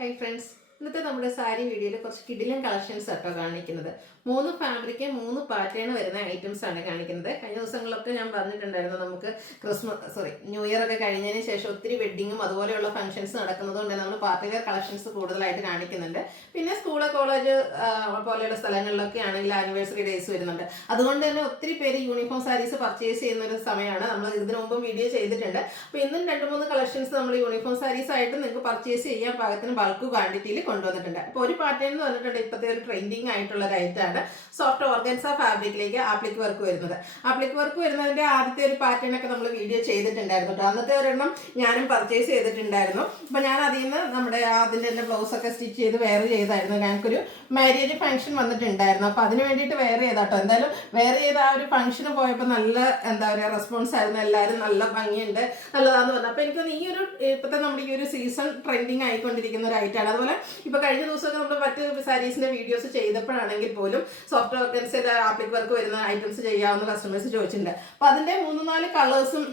Hi friends. ഇന്നത്തെ നമ്മുടെ സാരി വീഡിയോയിൽ കുറച്ച് കിടിലൻ കളക്ഷൻസ് ആട്ടോ കാണിക്കുന്നത്. 3 ഫാബ്രിക് 3 പാറ്റേൺ വരുന്ന ഐറ്റംസ് ആണ് കാണിക്കുന്നത്. കഴിഞ്ഞ ദിവസങ്ങളിലൊക്കെ ഞാൻ പറഞ്ഞിട്ടുണ്ടായിരുന്നു നമുക്ക് ന്യൂ ഇയർ ഒക്കെ കഴിഞ്ഞതിന് ശേഷം ഒത്തിരി വെഡ്ഡിങ്ങും അതുപോലെയുള്ള ഫംഗ്ഷൻസ് നടക്കുന്നതുകൊണ്ട് നമ്മൾ പാർട്ടി വെയർ കളക്ഷൻസ് കൂടുതലായിട്ട് കാണിക്കുന്നുണ്ട്. പിന്നെ സ്കൂള് കോളേജ് പോലെയുള്ള സ്ഥലങ്ങളിലൊക്കെ ആണെങ്കിൽ ആനിവേഴ്സറി ഡേയ്സ് വരുന്നുണ്ട്. അതുകൊണ്ട് തന്നെ ഒത്തിരി പേര് യൂണിഫോം സാരീസ് പർച്ചേസ് ചെയ്യുന്ന ഒരു സമയമാണ്. നമ്മൾ ഇതിനു മുമ്പ് വീഡിയോ ചെയ്തിട്ടുണ്ട്. അപ്പോൾ ഇന്നും 2-3 കളക്ഷൻസ് നമ്മൾ യൂണിഫോം സാരീസ് ആയിട്ട് നിങ്ങൾക്ക് പർച്ചേസ് ചെയ്യാൻ പാകത്തിന് ബൾക്ക് ക്വാണ്ടിറ്റിയിൽ കൊണ്ടുവന്നിട്ടുണ്ട്. അപ്പോൾ ഒരു പാറ്റേൺ എന്ന് പറഞ്ഞിട്ടുണ്ട് ഇപ്പോഴത്തെ ഒരു ട്രെൻഡിങ് ആയിട്ടുള്ള ഒരു ഐറ്റാണ് സോഫ്റ്റ് ഓർഗൻസ ഫാബ്രിക്കിലേക്ക് ആപ്ലിക് വർക്ക് വരുന്നത്. ആപ്ലിക് വർക്ക് വരുന്നതിന്റെ ആദ്യത്തെ ഒരു പാറ്റേൺ ഒക്കെ നമ്മൾ വീഡിയോ ചെയ്തിട്ടുണ്ടായിരുന്നു കേട്ടോ. അന്നത്തെ ഒരെണ്ണം ഞാനും പർച്ചേസ് ചെയ്തിട്ടുണ്ടായിരുന്നു. അപ്പോൾ ഞാൻ അതിൽ നിന്ന് നമ്മുടെ അതിൻ്റെ തന്നെ ബ്ലൗസ് ഒക്കെ സ്റ്റിച്ച് ചെയ്ത് വെയർ ചെയ്തായിരുന്നു. ഞങ്ങൾക്കൊരു മാരേജ് ഫംഗ്ഷൻ വന്നിട്ടുണ്ടായിരുന്നു. അപ്പോൾ അതിന് വേണ്ടിയിട്ട് വെയർ ചെയ്താട്ടോ. എന്തായാലും വെയർ ചെയ്ത ആ ഒരു ഫംഗ്ഷന് പോയപ്പോൾ നല്ല എന്താ പറയുക റെസ്പോൺസ് ആയിരുന്നു. എല്ലാവരും നല്ല ഭംഗിയുണ്ട് നല്ലതാന്ന് പറഞ്ഞു. അപ്പോൾ എനിക്കൊന്ന് ഈ ഒരു ഇപ്പോഴത്തെ നമ്മുടെ ഈ ഒരു സീസൺ ട്രെൻഡിങ് ആയിക്കൊണ്ടിരിക്കുന്ന ഒരു ഐറ്റാണ്. അതുപോലെ ഇപ്പോൾ കഴിഞ്ഞ ദിവസമൊക്കെ നമ്മൾ മറ്റ് സാരീസിന്റെ വീഡിയോസ് ചെയ്തപ്പോഴാണെങ്കിൽ പോലും സോഫ്റ്റ് ഓർഗൻസിന്റെ ആപ്ലിക് വർക്ക് വരുന്ന ഐറ്റംസ് ചെയ്യാവുന്ന കസ്റ്റമേഴ്സ് ചോദിച്ചിട്ടുണ്ട്. അപ്പോൾ അതിന്റെ 3-4 കളേഴ്സും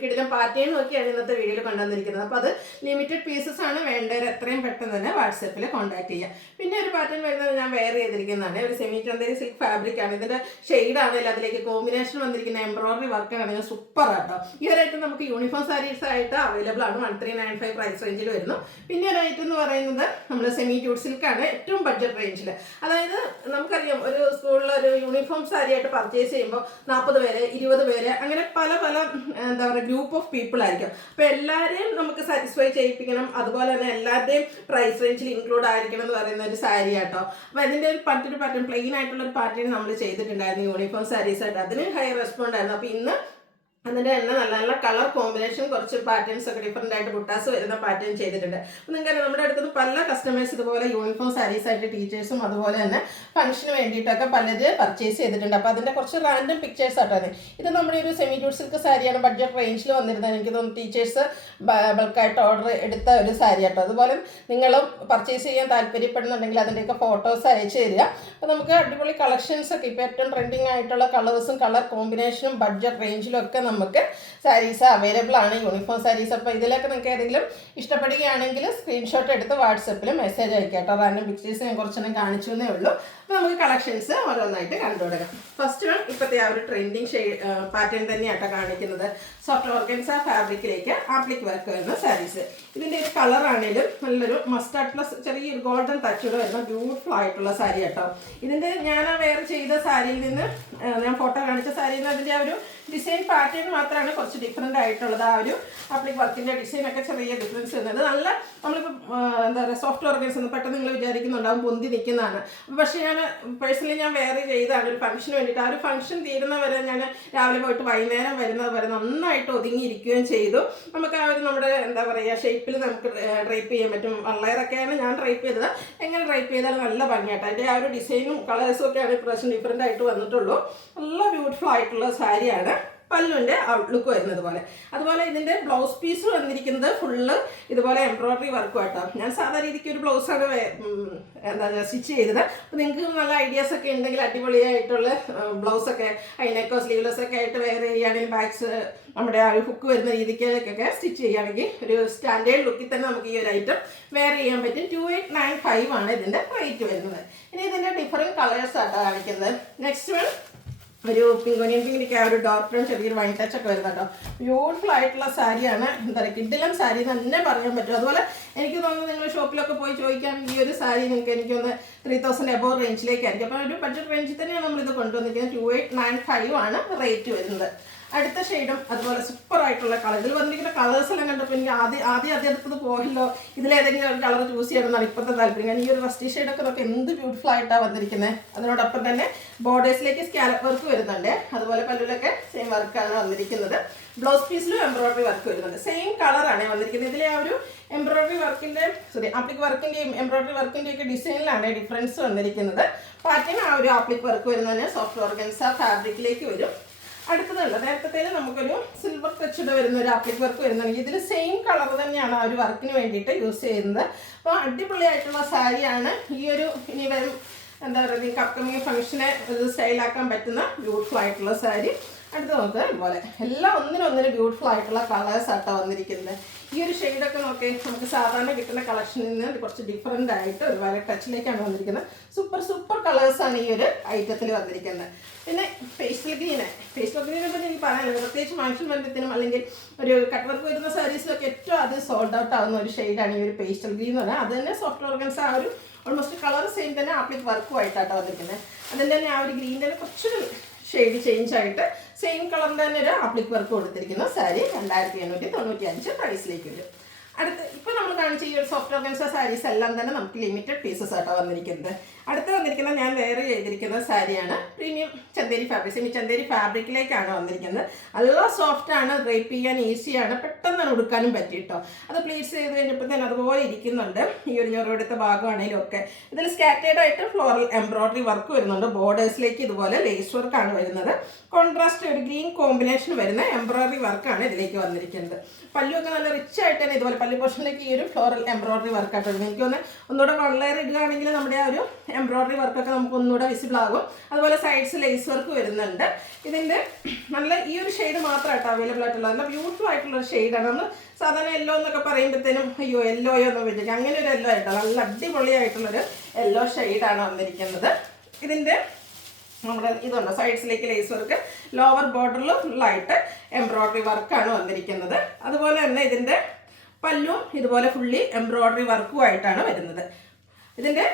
കിടിലം പാറ്റേണും ഒക്കെയാണ് ഇന്നത്തെ വീഡിയോയിൽ കൊണ്ടുവന്നിരിക്കുന്നത്. അപ്പോൾ അത് ലിമിറ്റഡ് പീസസ് ആണ് വേണ്ടവർ എത്രയും പെട്ടെന്ന് തന്നെ വാട്സാപ്പിൽ കോൺടാക്ട് ചെയ്യുക. പിന്നെ ഒരു പാറ്റേൺ വരുന്നത് ഞാൻ വെയർ ചെയ്തിരിക്കുന്നതാണ്. ഒരു സെമി ചന്തേരി സിൽക്ക് ഫാബ്രിക് ആണ്. ഇതിന്റെ ഷെയ്ഡ് ആണെങ്കിൽ അതിലേക്ക് കോമ്പിനേഷൻ വന്നിരിക്കുന്ന എംബ്രോയിഡറി വർക്ക് ആണെങ്കിൽ സൂപ്പർ ആട്ടോ. ഈ ഒരു ഐറ്റം നമുക്ക് യൂണിഫോം സാരീസ് ആയിട്ട് അവൈലബിൾ ആണ്. 1395 പ്രൈസ് റേഞ്ചിൽ വരുന്നു. പിന്നെ ഒരു ഐറ്റം എന്ന് പറയുന്നത് നമ്മൾ സെമി ട്യൂട്ട് സിൽക്കാണ് ഏറ്റവും ബഡ്ജറ്റ് റേഞ്ചിൽ. അതായത് നമുക്കറിയാം ഒരു സ്കൂളിൽ ഒരു യൂണിഫോം സാരി ആയിട്ട് പർച്ചേസ് ചെയ്യുമ്പോൾ 40 പേര് 20 പേര് അങ്ങനെ പല എന്താ പറയുക ഗ്രൂപ്പ് ഓഫ് പീപ്പിൾ ആയിരിക്കും. അപ്പോൾ എല്ലാവരെയും നമുക്ക് സാറ്റിസ്ഫൈ ചെയ്യിപ്പിക്കണം. അതുപോലെ തന്നെ എല്ലാവരുടെയും പ്രൈസ് റേഞ്ചിൽ ഇൻക്ലൂഡ് ആയിരിക്കണം എന്ന് പറയുന്ന ഒരു സാരി ആട്ടോ. അപ്പോൾ അതിൻ്റെ ഒരു പാറ്റേൺ പ്ലെയിൻ ആയിട്ടുള്ള ഒരു പാറ്റേൺ നമ്മൾ ചെയ്തിട്ടുണ്ടായിരുന്നു യൂണിഫോം സാരീസ് ആയിട്ട്. അതിന് ഹൈ റെസ്പോണ്ട് ആയിരുന്നു. അപ്പോൾ ഇന്ന് അതിൻ്റെ തന്നെ നല്ല നല്ല കളർ കോമ്പിനേഷൻ കുറച്ച് പാറ്റേൺസ് ഒക്കെ ഡിഫറെൻ്റ് ആയിട്ട് ബുട്ടാസ് വരുന്ന പാറ്റേൺ ചെയ്തിട്ടുണ്ട്. അപ്പോൾ നിങ്ങൾക്ക് നമ്മുടെ അടുത്ത് പല കസ്റ്റമേഴ്സ് ഇതുപോലെ യൂണിഫോം സാരീസ് ആയിട്ട് ടീച്ചേഴ്സും അതുപോലെ തന്നെ ഫംഗ്ഷന് വേണ്ടിയിട്ടൊക്കെ പലത് പർച്ചേസ് ചെയ്തിട്ടുണ്ട്. അപ്പോൾ അതിൻ്റെ കുറച്ച് റാൻഡം പിക്ചേഴ്സ് ആയിട്ടാണ്. ഇത് നമ്മുടെ ഒരു സെമി ട്യൂട്ട് സിൽക്ക് സാരിയാണ്. ബഡ്ജറ്റ് റേഞ്ചിൽ വന്നിരുന്നത്. എനിക്ക് തോന്നുന്നു ടീച്ചേഴ്സ് ബൾക്കായിട്ട് ഓർഡർ എടുത്ത ഒരു സാരി ആട്ടോ. അതുപോലെ നിങ്ങളും പർച്ചേസ് ചെയ്യാൻ താല്പര്യപ്പെടുന്നുണ്ടെങ്കിൽ അതിൻ്റെയൊക്കെ ഫോട്ടോസ് അയച്ചു തരിക. അപ്പോൾ നമുക്ക് അടിപൊളി കളക്ഷൻസ് ഒക്കെ ഇപ്പോൾ ഏറ്റവും ട്രെൻഡിങ് ആയിട്ടുള്ള കളേഴ്സും കളർ കോമ്പിനേഷനും ബഡ്ജറ്റ് റേഞ്ചിലും ഒക്കെ നമുക്ക് സാരീസ് അവൈലബിൾ ആണ് യൂണിഫോം സാരീസ്. അപ്പോൾ ഇതിലൊക്കെ നിങ്ങൾക്ക് ഏതെങ്കിലും ഇഷ്ടപ്പെടുകയാണെങ്കിൽ സ്ക്രീൻഷോട്ട് എടുത്ത് വാട്സപ്പിൽ മെസ്സേജ് അയക്കാം കേട്ടോ. റാൻഡം പിക്ചേഴ്സ് ഞാൻ കുറച്ചെണ്ണം കാണിച്ചു എന്നേ ഉള്ളൂ. അപ്പോൾ നമുക്ക് കളക്ഷൻസ് ഓരോന്നായിട്ട് കണ്ടു തുടങ്ങാം. ഫസ്റ്റ് വൺ ഇപ്പോഴത്തെ ആ ഒരു ട്രെൻഡിങ് പാറ്റേൺ തന്നെയാട്ടോ കാണിക്കുന്നത്. സോഫ്റ്റ് ഓർഗൻസ ഫാബ്രിക്കിലേക്ക് ആപ്ലിക് വർക്ക് വരുന്ന സാരീസ്. ഇതിൻ്റെ ഒരു കളർ ആണെങ്കിലും നല്ലൊരു മസ്റ്റാർഡ് പ്ലസ് ചെറിയൊരു ഗോൾഡൻ ടച്ചോടെ വരുന്ന ബ്യൂട്ടിഫുൾ ആയിട്ടുള്ള സാരി കേട്ടോ. ഇതിൻ്റെ ഞാൻ വെയർ ചെയ്ത സാരിയിൽ നിന്ന് ഞാൻ ഫോട്ടോ കാണിച്ച സാരിയിൽ നിന്ന് അതിൻ്റെ ആ ഒരു ഡിസൈൻ പാറ്റേൺ മാത്രമാണ് കുറച്ച് ഡിഫറെൻ്റ് ആയിട്ടുള്ളത്. ആ ഒരു ആപ്ലിക് വർക്കിൻ്റെ ഡിസൈനൊക്കെ ചെറിയ ഡിഫറൻസ് വരുന്നത്. നല്ല നമ്മളിപ്പോൾ എന്താ പറയുക സോഫ്റ്റ് ഓർഗൻസ് എന്ന് പെട്ടെന്ന് നിങ്ങൾ വിചാരിക്കുന്നുണ്ടാവും പൊന്തി നിൽക്കുന്നതാണ്. പക്ഷേ ഞാൻ പേഴ്സണലി ഞാൻ വെയർ ചെയ്താണ് ഒരു ഫംഗ്ഷന് വേണ്ടിയിട്ട്. ആ ഒരു ഫംഗ്ഷൻ തീരുന്നവരെ ഞാൻ രാവിലെ പോയിട്ട് വൈകുന്നേരം വരുന്നത് വരെ നന്നായിട്ട് ഒതുങ്ങിയിരിക്കുകയും ചെയ്തു. നമുക്ക് ആ ഒരു നമ്മുടെ എന്താ പറയുക ഷേപ്പിൽ നമുക്ക് ഡ്രൈപ്പ് ചെയ്യാൻ പറ്റും. വള്ളയറൊക്കെയാണ് ഞാൻ ഡ്രൈപ്പ് ചെയ്തത്. എങ്ങനെ ഡ്രൈപ്പ് ചെയ്താൽ നല്ല ഭംഗിയായിട്ട് അതിൻ്റെ ആ ഒരു ഡിസൈനും കളേഴ്സും ഒക്കെയാണ് ഇപ്രാവശ്യം ഡിഫറെൻ്റ് ആയിട്ട് വന്നിട്ടുള്ളൂ. നല്ല ബ്യൂട്ടിഫുൾ ആയിട്ടുള്ള സാരിയാണ്. പല്ലുവിൻ്റെ ഔട്ട്ലുക്ക് വരുന്നത് പോലെ. അതുപോലെ ഇതിൻ്റെ ബ്ലൗസ് പീസ് വന്നിരിക്കുന്നത് ഫുള്ള് ഇതുപോലെ എംബ്രോയിഡറി വർക്കും ആട്ടോ. ഞാൻ സാധാരണ രീതിക്ക് ഒരു ബ്ലൗസാണ് എന്താ സ്റ്റിച്ച് ചെയ്തത്. അപ്പോൾ നിങ്ങൾക്ക് നല്ല ഐഡിയാസ് ഒക്കെ ഉണ്ടെങ്കിൽ അടിപൊളിയായിട്ടുള്ള ബ്ലൗസൊക്കെ അതിനൊക്കെ സ്ലീവ്ലെസ് ഒക്കെ ആയിട്ട് വെയർ ചെയ്യുകയാണെങ്കിൽ ബാക്സ് നമ്മുടെ ആ ഒരു ഹുക്ക് വരുന്ന രീതിക്കൊക്കെ സ്റ്റിച്ച് ചെയ്യുകയാണെങ്കിൽ ഒരു സ്റ്റാൻഡേർഡ് ലുക്കിൽ തന്നെ നമുക്ക് ഈ ഒരു ഐറ്റം വെയർ ചെയ്യാൻ പറ്റും. 2895 ആണ് ഇതിൻ്റെ റേറ്റ് വരുന്നത്. ഇനി ഇതിൻ്റെ ഡിഫറെൻറ്റ് കളേഴ്സ് ആട്ടോ കാണിക്കുന്നത്. നെക്സ്റ്റ് വൺ ഒരു പിങ്കോണിയൻ പിങ്കിലേക്ക് ആ ഒരു ഡാർക്ക് ബ്രൗൺ ചെറിയൊരു വൈൻ ടച്ച് ഒക്കെ വരുന്നത് കേട്ടോ. ബ്യൂട്ടിഫുൾ ആയിട്ടുള്ള സാരിയാണ്. എന്താ പറയുക കിഡിലൻ സാരി തന്നെ പറയാൻ പറ്റും. അതുപോലെ എനിക്ക് തോന്നുന്നു നിങ്ങൾ ഷോപ്പിലൊക്കെ പോയി ചോദിക്കാൻ ഈ ഒരു സാരി നിങ്ങൾക്ക് എനിക്കൊന്ന് 3000 എബോവ് റേഞ്ചിലേക്കായിരിക്കും. അപ്പോൾ ഒരു ബഡ്ജറ്റ് റേഞ്ചിൽ തന്നെയാണ് നമ്മളിത് കൊണ്ടുവന്നിരിക്കുന്നത്. 2895 ആണ് റേറ്റ് വരുന്നത്. അടുത്ത ഷെയ്ഡും അതുപോലെ സൂപ്പർ ആയിട്ടുള്ള കളർ. ഇതിൽ വന്നിരിക്കുന്ന കളേഴ്സ് എല്ലാം കണ്ടപ്പോൾ എനിക്ക് ആദ്യം അടുത്തത് പോയല്ലോ ഇതിലേതെങ്കിലും ഒരു കളർ ചൂസ് ചെയ്യണമെന്നാണ് ഇപ്പോഴത്തെ താല്പര്യം. കാരണം ഈ ഒരു റസ്റ്റി ഷെയ്ഡൊക്കെ നമുക്ക് എന്ത് ബ്യൂട്ടിഫുൾ ആയിട്ടാണ് വന്നിരിക്കുന്നത്. അതിനോടൊപ്പം തന്നെ ബോർഡേഴ്സിലേക്ക് സ്കാലപ്പ് വർക്ക് വരുന്നുണ്ട്. അതുപോലെ പല്ലുവിലൊക്കെ സെയിം വർക്കാണ് വന്നിരിക്കുന്നത്. ബ്ലൗസ് പീസിലും എംബ്രോയിഡറി വർക്ക് വരുന്നുണ്ട്. സെയിം കളറാണ് വന്നിരിക്കുന്നത്. ഇതിലെ ആ ഒരു എംബ്രോയിഡറി വർക്കിൻ്റെ ആപ്ലിക് വർക്കിൻ്റെയും എംബ്രോയിഡറി വർക്കിൻ്റെയും ഒക്കെ ഡിസൈനിലാണ് ഡിഫറൻസ് വന്നിരിക്കുന്നത്. പാറ്റേൺ ആ ഒരു ആപ്ലിക് വർക്ക് വരുന്നതിന് സോഫ്റ്റ് ഓർഗൻസ ഫാബ്രിക്കിലേക്ക് വരും. അടുത്തതല്ല നേരത്തെ നമുക്കൊരു സിൽവർ ടച്ചിട്ട് വരുന്ന ഒരു ആപ്ലിക് വർക്ക് വരുന്നുണ്ടെങ്കിൽ ഇതിൽ സെയിം കളർ തന്നെയാണ് ആ ഒരു വർക്കിന് വേണ്ടിയിട്ട് യൂസ് ചെയ്യുന്നത്. അപ്പോൾ അടിപൊളിയായിട്ടുള്ള സാരിയാണ്. ഈ ഒരു ഇനി വരും എന്താ പറയുക നിങ്ങൾക്ക് അപ്കമിങ് ഫംഗ്ഷനെ ഒരു സ്റ്റൈലാക്കാൻ പറ്റുന്ന ബ്യൂട്ടിഫുൾ ആയിട്ടുള്ള സാരി. അടുത്ത് നമുക്ക് ഇതുപോലെ എല്ലാം ഒന്നിനൊന്നിന് ബ്യൂട്ടിഫുൾ ആയിട്ടുള്ള കളേഴ്സ് ആട്ടോ വന്നിരിക്കുന്നത്. ഈ ഒരു ഷെയ്ഡൊക്കെ നോക്കി നമുക്ക് സാധാരണ കിട്ടുന്ന കളക്ഷനിൽ നിന്ന് കുറച്ച് ഡിഫറെൻ്റ് ആയിട്ട് ഒരു വയലറ്റ് ടച്ചിലേക്കാണ് വന്നിരിക്കുന്നത്. സൂപ്പർ കളേഴ്സാണ് ഈ ഒരു ഐറ്റത്തിൽ വന്നിരിക്കുന്നത്. പിന്നെ പേസ്റ്റൽ ഗ്രീനെ പറ്റി എനിക്ക് പറയാനുള്ളത്, പ്രത്യേകിച്ച് ഫംഗ്ഷൻ ബന്ധത്തിനും അല്ലെങ്കിൽ ഒരു കട്ട് വർക്ക് വരുന്ന സാരീസിലൊക്കെ ഏറ്റവും ആദ്യം സോൾഡ് ഔട്ട് ആവുന്ന ഒരു ഷെയ്ഡാണ് ഈ ഒരു പേസ്റ്റൽ ഗ്രീൻ എന്ന് പറഞ്ഞാൽ. അത് തന്നെ സോഫ്റ്റ് ഓർഗൻസ് ആ ഒരു ഓൾമോസ്റ്റ് കളർ സെയിം തന്നെ ആപ്ലിക് വർക്കുമായിട്ടാണ് വന്നിരിക്കുന്നത്. അതിൻ്റെ തന്നെ ആ ഒരു ഗ്രീൻ തന്നെ കുറച്ചൊരു ഷെയ്ഡ് ചേഞ്ച് ആയിട്ട് സെയിം കളറിൻ്റെ തന്നെ ഒരു ആപ്ലിക് വർക്ക് കൊടുത്തിരിക്കുന്ന സാരി 2895 പ്രൈസിലേക്ക് വരും. അടുത്ത് ഇപ്പോൾ നമ്മൾ കാണിച്ച ഈ ഒരു സോഫ്റ്റ് ഓർഗൻസ സാരീസ് എല്ലാം തന്നെ നമുക്ക് ലിമിറ്റഡ് പീസസ് ആയിട്ടാണ് വന്നിരിക്കുന്നത്. അടുത്ത് വന്നിരിക്കുന്നത് ഞാൻ വേറെ ചെയ്തിരിക്കുന്ന സാരിയാണ് premium Chanderi fabric. Semi Chanderi ഫാബ്രിക്കിലേക്കാണ് വന്നിരിക്കുന്നത്. നല്ല സോഫ്റ്റ് ആണ്, ഡ്രൈപ്പ് ചെയ്യാൻ ഈസിയാണ്, പെട്ടെന്ന് ഉടുക്കാനും പറ്റിയിട്ടോ. അത് പ്ലീറ്റ്സ് ചെയ്ത് കഴിഞ്ഞപ്പോൾ തന്നെ അതുപോലെ ഇരിക്കുന്നുണ്ട്. ഈ ഒരു ഞൊറവെടുത്ത ഭാഗമാണെങ്കിലും ഒക്കെ ഇതിൽ സ്കാറ്റേഡ് ആയിട്ട് ഫ്ലോറൽ എംബ്രോയിഡറി വർക്ക് വരുന്നുണ്ട്. ബോർഡേഴ്സിലേക്ക് ഇതുപോലെ ലേസ് വർക്കാണ് വരുന്നത്. കോൺട്രാസ്റ്റ് ഒരു ഗ്രീൻ കോമ്പിനേഷൻ വരുന്ന എംബ്രോയിഡറി വർക്കാണ് ഇതിലേക്ക് വന്നിരിക്കുന്നത്. പല്ലുമൊക്കെ നല്ല റിച്ച് ആയിട്ട് തന്നെ ഇതുപോലെ പല്ലു പോർഷനിലേക്ക് ഈ ഒരു ഫ്ലോറൽ എംബ്രോയിഡറി വർക്കായിട്ട് വരുന്നത്. എനിക്കൊന്ന് ഒന്നുകൂടെ വളരെ ഇടുകയാണെങ്കിൽ നമ്മുടെ ആ ഒരു എംബ്രോയിഡറി വർക്കൊക്കെ നമുക്ക് ഒന്നുകൂടെ വിസിബിൾ ആകും. അതുപോലെ സൈഡ്സ് ലേസ് വർക്ക് വരുന്നുണ്ട്. ഇതിൻ്റെ നല്ല ഈ ഒരു ഷെയ്ഡ് മാത്രമായിട്ട് അവൈലബിൾ ആയിട്ടുള്ള നല്ല ബ്യൂട്ടിഫുൾ ആയിട്ടുള്ള ഒരു ഷെയ്ഡാണ്. നമ്മൾ സാധാരണ യെല്ലോ എന്നൊക്കെ പറയുമ്പോഴത്തേനും അയ്യോ യെല്ലോയോ എന്ന് വിചാരിക്കും, അങ്ങനെ ഒരു യെല്ലോ ആയിട്ടോ നല്ല അടിപൊളിയായിട്ടുള്ളൊരു യെല്ലോ ഷെയ്ഡാണ് വന്നിരിക്കുന്നത്. ഇതിൻ്റെ നമ്മുടെ ഇതുണ്ട് സൈഡ്സിലേക്ക് ലേസ് വർക്ക്, ലോവർ ബോർഡറിൽ ഫുള്ളായിട്ട് എംബ്രോയിഡറി വർക്കാണ് വന്നിരിക്കുന്നത്. അതുപോലെ തന്നെ ഇതിൻ്റെ പല്ലും ഇതുപോലെ ഫുള്ളി എംബ്രോയിഡറി വർക്കുമായിട്ടാണ് വരുന്നത്. ഇതിൻ്റെ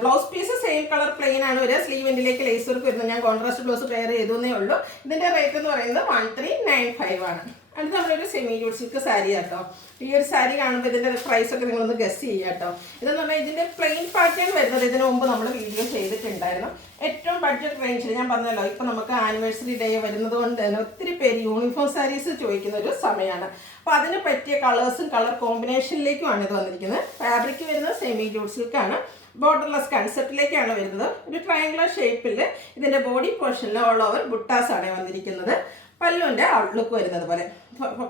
blouse piece same colour plain ആണ് വരിക. സ്ലീവ് എൻഡിലേക്ക് ലേസ് വർക്ക് വരുന്നത്. ഞാൻ കോൺട്രാസ്റ്റ് ബ്ലൗസ് പെയർ ചെയ്തേ ഉള്ളൂ. ഇതിൻ്റെ റേറ്റ് എന്ന് പറയുന്നത് 1395 ആണ്. അടുത്ത് നമ്മളൊരു സെമി ജൂട്ട് സിൽക്ക് സാരി കേട്ടോ. ഈ ഒരു സാരി കാണുമ്പോൾ ഇതിൻ്റെ പ്രൈസൊക്കെ നിങ്ങളൊന്ന് ഗസ് ചെയ്യുക കേട്ടോ. ഇതെന്ന് പറഞ്ഞാൽ ഇതിൻ്റെ പ്ലെയിൻ പാറ്റേൺ വരുന്നത് ഇതിന് മുമ്പ് നമ്മൾ വീഡിയോ ചെയ്തിട്ടുണ്ടായിരുന്നു. ഏറ്റവും ബഡ്ജറ്റ് റേഞ്ചിൽ ഞാൻ പറഞ്ഞല്ലോ, ഇപ്പോൾ നമുക്ക് ആനിവേഴ്സറി ഡേ വരുന്നത് കൊണ്ട് തന്നെ ഒത്തിരി പേര് യൂണിഫോം സാരീസ് ചോദിക്കുന്ന ഒരു സമയമാണ്. അപ്പോൾ അതിന് പറ്റിയ കളേഴ്സും കളർ കോമ്പിനേഷനിലേക്കുമാണ് ഇത് വന്നിരിക്കുന്നത്. ഫാബ്രിക് വരുന്നത് സെമി ജൂട്ട് സിൽക്കാണ്. ബോർഡർലെസ് കൺസെപ്റ്റിലേക്കാണ് വരുന്നത്. ഒരു ട്രയാങ്കുലർ ഷേപ്പിൽ ഇതിൻ്റെ ബോഡി പോർഷനിൽ ഓൾ ഓവർ ബുട്ടാസാണ് വന്നിരിക്കുന്നത്. പല്ലുവിൻ്റെ ഔട്ട്ലുക്ക് വരുന്നത് പോലെ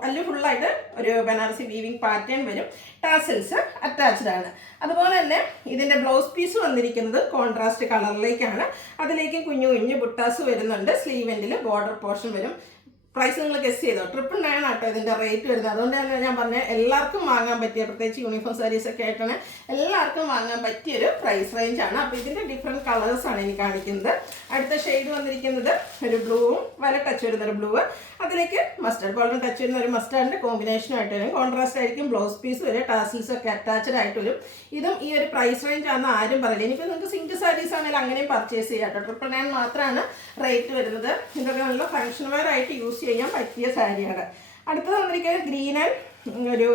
പല്ലു ഫുള്ളായിട്ട് ഒരു ബനാറസി വീവിങ് പാറ്റേൺ വരും. ടാസൽസ് അറ്റാച്ച്ഡ് ആണ്. അതുപോലെ തന്നെ ഇതിൻ്റെ ബ്ലൗസ് പീസ് വന്നിരിക്കുന്നത് കോൺട്രാസ്റ്റ് കളറിലേക്കാണ്. അതിലേക്ക് കുഞ്ഞു കുഞ്ഞു ബുട്ടാസ് വരുന്നുണ്ട്. സ്ലീവ് എൻഡിൽ ബോർഡർ പോർഷൻ വരും. പ്രൈസ് നിങ്ങൾ ഗസ് ചെയ്തോ, 999 ആട്ടോ ഇതിൻ്റെ റേറ്റ് വരുന്നത്. അതുകൊണ്ട് തന്നെ ഞാൻ പറഞ്ഞ എല്ലാവർക്കും വാങ്ങാൻ പറ്റിയ, പ്രത്യേകിച്ച് യൂണിഫോം സാരീസൊക്കെ ആയിട്ടാണ് എല്ലാവർക്കും വാങ്ങാൻ പറ്റിയൊരു പ്രൈസ് റേഞ്ചാണ്. അപ്പോൾ ഇതിൻ്റെ ഡിഫറെൻറ്റ് കളേഴ്സാണ് ഇനി കാണിക്കുന്നത്. അടുത്ത ഷെയ്ഡ് വന്നിരിക്കുന്നത് ഒരു ബ്ലൂവും വല ടച്ച് വരുന്നൊരു ബ്ലൂ, അതിലേക്ക് മസ്റ്റർഡ് ഗോൾഡൻ ടച്ച് വരുന്ന ഒരു മസ്റ്റർഡിൻ്റെ കോമ്പിനേഷനായിട്ട് വരും. കോൺട്രാസ്റ്റ് ആയിരിക്കും. ബ്ലൗസ് പീസ് വരെ ടാസിൽസ് ഒക്കെ അറ്റാച്ച്ഡ് ആയിട്ട് വരും. ഇതും ഈ ഒരു പ്രൈസ് റേഞ്ച് ആണെന്ന് ആരും പറയില്ല. ഇനിയിപ്പോൾ നിങ്ങൾക്ക് സിംഗിൾ സാരീസ് ആണെങ്കിൽ അങ്ങനെയും പർച്ചേസ് ചെയ്യാം കേട്ടോ. 999 മാത്രമാണ് റേറ്റ് വരുന്നത്. ഇതൊക്കെ നല്ല ഫംഗ്ഷൻ വെയർ ആയിട്ട് യൂസ് ചെയ്യാൻ പറ്റിയ സാരിയാണ്. അടുത്തത് വന്നിരിക്കുന്നത് ഗ്രീൻ ആൻഡ് ഒരു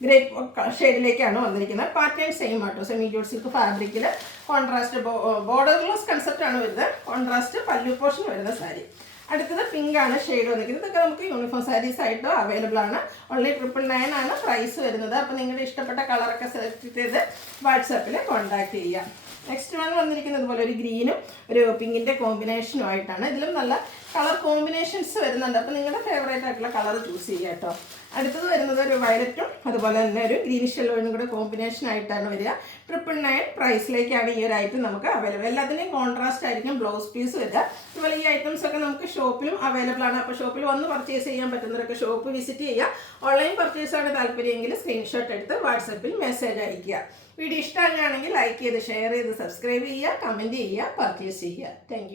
ഗ്രേപ്പ് ഷെയ്ഡിലേക്കാണ് വന്നിരിക്കുന്നത്. പാറ്റേൺ സെയിം ആട്ടോ. സെമി ജൂട്ട് സിൽക്ക് ഫാബ്രിക്കിൽ കോൺട്രാസ്റ്റ് ബോർഡർലെസ് കൺസെപ്റ്റാണ് വരുന്നത്. കോൺട്രാസ്റ്റ് പല്ലു പോർഷൻ വരുന്ന സാരി. അടുത്തത് പിങ്ക് ആണ് ഷെയ്ഡ് വന്നിരിക്കുന്നത്. ഇതൊക്കെ നമുക്ക് യൂണിഫോം സാരീസ് ആയിട്ട് അവൈലബിൾ ആണ്. ഓൺലി 999 ആണ് പ്രൈസ് വരുന്നത്. അപ്പോൾ നിങ്ങളുടെ ഇഷ്ടപ്പെട്ട കളറൊക്കെ സെലക്ട് ചെയ്ത് വാട്സാപ്പിൽ കോൺടാക്ട് ചെയ്യുക. നെക്സ്റ്റ് വൺ വന്നിരിക്കുന്നത് പോലെ ഒരു ഗ്രീനും ഒരു പിങ്കിൻ്റെ കോമ്പിനേഷനും ആയിട്ടാണ്. ഇതിലും നല്ല കളർ കോമ്പിനേഷൻസ് വരുന്നുണ്ട്. അപ്പോൾ നിങ്ങളുടെ ഫേവറേറ്റ് ആയിട്ടുള്ള കളർ ചൂസ് ചെയ്യുക കേട്ടോ. അടുത്തത് വരുന്നത് ഒരു വയലറ്റും അതുപോലെ തന്നെ ഒരു ഗ്രീനിഷ് യെല്ലോയും കൂടെ കോമ്പിനേഷൻ ആയിട്ടാണ് വരിക. 999 പ്രൈസിലേക്കാണ് ഈ ഒരു ഐറ്റം നമുക്ക് അവൈലബിൾ. എല്ലാത്തിനെയും കോൺട്രാസ്റ്റ് ആയിരിക്കും ബ്ലൗസ് പീസ് വരിക. അതുപോലെ ഈ ഐറ്റംസ് ഒക്കെ നമുക്ക് ഷോപ്പിലും അവൈലബിൾ ആണ്. അപ്പോൾ ഷോപ്പിൽ വന്ന് പർച്ചേസ് ചെയ്യാൻ പറ്റുന്നവരൊക്കെ ഷോപ്പ് വിസിറ്റ് ചെയ്യുക. ഓൺലൈൻ പർച്ചേസാണ് താല്പര്യമെങ്കിൽ സ്ക്രീൻഷോട്ട് എടുത്ത് വാട്സപ്പിൽ മെസ്സേജ് അയയ്ക്കുക. വീഡിയോ ഇഷ്ടമാകുകയാണെങ്കിൽ ലൈക്ക് ചെയ്ത് ഷെയർ ചെയ്ത് സബ്സ്ക്രൈബ് ചെയ്യുക, കമൻറ്റ് ചെയ്യുക, പർച്ചേസ് ചെയ്യുക. താങ്ക്